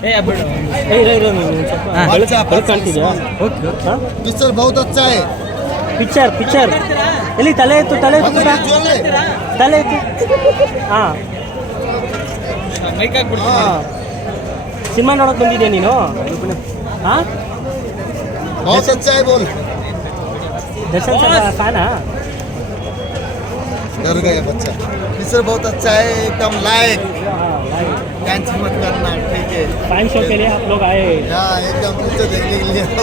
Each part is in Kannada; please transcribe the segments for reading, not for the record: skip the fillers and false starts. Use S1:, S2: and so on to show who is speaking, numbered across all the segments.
S1: पिक्चर बहुत अच्छा है
S2: ಪಿಕ್ಚರ್ ಎಲ್ಲಿ ತಲೆ ಎತ್ತು ಹಾಂ ಸಿನಿಮಾ ನೋಡೋಕೆ ಬಂದಿದ್ಯಾ ನೀನು ಹಾಂ
S1: बहुत अच्छा है बोल
S2: ದರ್ಶನ್ ಸರ್ ಫ್ಯಾನಾ
S1: डर गया बच्चा पिक्चर बहुत अच्छा है एकदम लायक टेंशन मत करना ठीक है
S2: फैन शो के लिए आप लोग आए
S1: एकदम पिक्चर देखने के लिए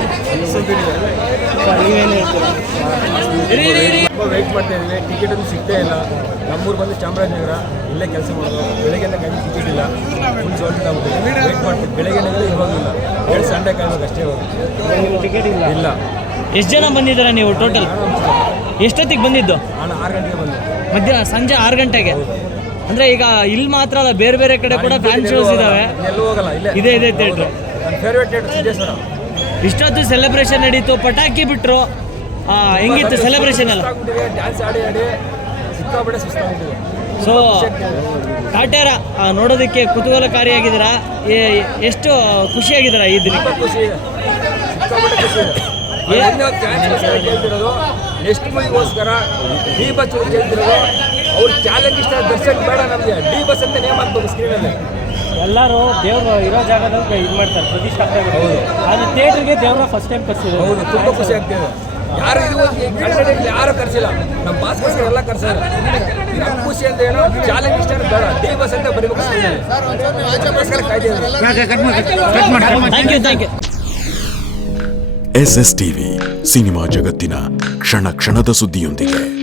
S3: ತುಂಬ ವೆಯ್ಟ್ ಮಾಡ್ತಾ ಇದ್ದೀವಿ ಟಿಕೆಟ್ ಒಂದು ಸಿಗ್ತೇ ಇಲ್ಲ ನಮ್ಮೂರು ಬಂದು ಚಾಮರಾಜನಗರ ಇಲ್ಲೇ ಕೆಲಸ ಮಾಡೋದು ಬೆಳಗ್ಗೆಯಿಂದ ಕೈ ಟಿಕೆಟ್ ಇಲ್ಲ ಫುಲ್ ಸೋಲ್ಡ್ ಆಗ್ಬಿಟ್ಟು ವೆಯ್ಟ್ ಮಾಡ್ತೀವಿ ಬೆಳಗ್ಗೆನೇ ಇವಾಗಲಿಲ್ಲ 2 ಸಂಡೆ ಕಾಯ್ಬೇಕು ಅಷ್ಟೇ ಇವಾಗ
S2: ಟಿಕೆಟ್
S3: ಇಲ್ಲ
S4: ಎಷ್ಟು ಜನ ಬಂದಿದ್ದೀರಾ ನೀವು ಟೋಟಲ್ ಎಷ್ಟೊತ್ತಿಗೆ ಬಂದಿದ್ದು
S3: ನಾನು 6 ಗಂಟೆಗೆ ಬಂದೆ
S4: ಮಧ್ಯಾಹ್ನ ಸಂಜೆ 6 ಗಂಟೆಗೆ ಅಂದರೆ ಈಗ ಇಲ್ಲಿ ಮಾತ್ರ ಅಲ್ಲ ಬೇರೆ ಬೇರೆ ಕಡೆ ಕೂಡ ಫ್ಯಾನ್ ಶೋಸ್ ಇದ್ದಾವೆ
S3: ಎಲ್ಲೂ ಹೋಗಲ್ಲ
S4: ಇದೆ ಥಿಯೇಟ್ರು
S3: ನನ್ನ ಫೇವ್ರೇಟ್ ಥಿಯೇಟ್ರ್ ಸಿದ್ದೇಶ್ವರ
S4: ಇಷ್ಟೊತ್ತು ಸೆಲೆಬ್ರೇಷನ್ ನಡೀತು ಪಟಾಕಿ ಬಿಟ್ಟರು ಹೆಂಗಿತ್ತು ಸೆಲೆಬ್ರೇಷನ್ ಎಲ್ಲ
S3: ಡ್ಯಾನ್ಸ್ ಆಡಿ ಸಿಕ್ಕಾಪಟ್ಟೆ ಸುಸ್ತಾಗ್ಬಿಟ್ಟಿದೆ
S4: ಸೊ ಕಾಟೇರ ನೋಡೋದಕ್ಕೆ ಕುತೂಹಲಕಾರಿಯಾಗಿದ್ದೀರಾ ಎಷ್ಟು ಖುಷಿಯಾಗಿದ್ದೀರಾ ಈ ದಿನ
S3: ಖುಷಿ ಇದೆ ಸಿಕ್ಕಾಪಟ್ಟೆ ಖುಷಿ ಇದೆ ಕೇಳ್ತಿರೋದು ನೆಕ್ಸ್ಟ್ ಮೂವಿಗೋಸ್ಕರ ಡಿ ಬಸ್ ಕೇಳ್ತಿರೋದು ಅವ್ರ ಚಾಲೆಂಜ್ ಇಷ್ಟ ದರ್ಶನ್ ಬೇಡ ನಮಗೆ ಡಿ ಬಸ್ ಅಂತ ನೇಮ್ ಹಾಕ್ಬೇಕು ಸ್ಕ್ರೀನಲ್ಲಿ
S2: ಎಲ್ಲರೂ ದೇವ್ರು ಇರೋ ಜಾಗದಲ್ಲಿ ಇದು ಮಾಡ್ತಾರೆ ಪ್ರತಿಷ್ಠಾಪನೆ ಹೌದು ಅದು ಥಿಯೇಟ್ರಿಗೆ ದೇವ್ರ ಫಸ್ಟ್ ಟೈಮ್ ಕರ್ಸಿದ್ರು
S3: ಹೌದು ತುಂಬ ಖುಷಿ ಆಗ್ತಿದೆ ಯಾರು ಇದು ಯಾರು ಕರ್ಸಿಲ್ಲ ನಮ್ಮ ಬಾಸ್ಗೋಸ್ಕರ ಎಲ್ಲ ಕರ್ಸಿಲ್ಲ ನಮ್ಮ ಖುಷಿ ಅಂತ ಏನೋ ಚಾಲೆಂಜ್ ಇಷ್ಟ ಬೇಡ ಡಿ ಬಸ್ ಅಂತ ಬರೀಬೇಕು
S4: thank you
S5: SS TV cinema ಜಗತ್ತಿನ ಕ್ಷಣ ಕ್ಷಣದ ಸುದ್ದಿಯೊಂದಿಗೆ.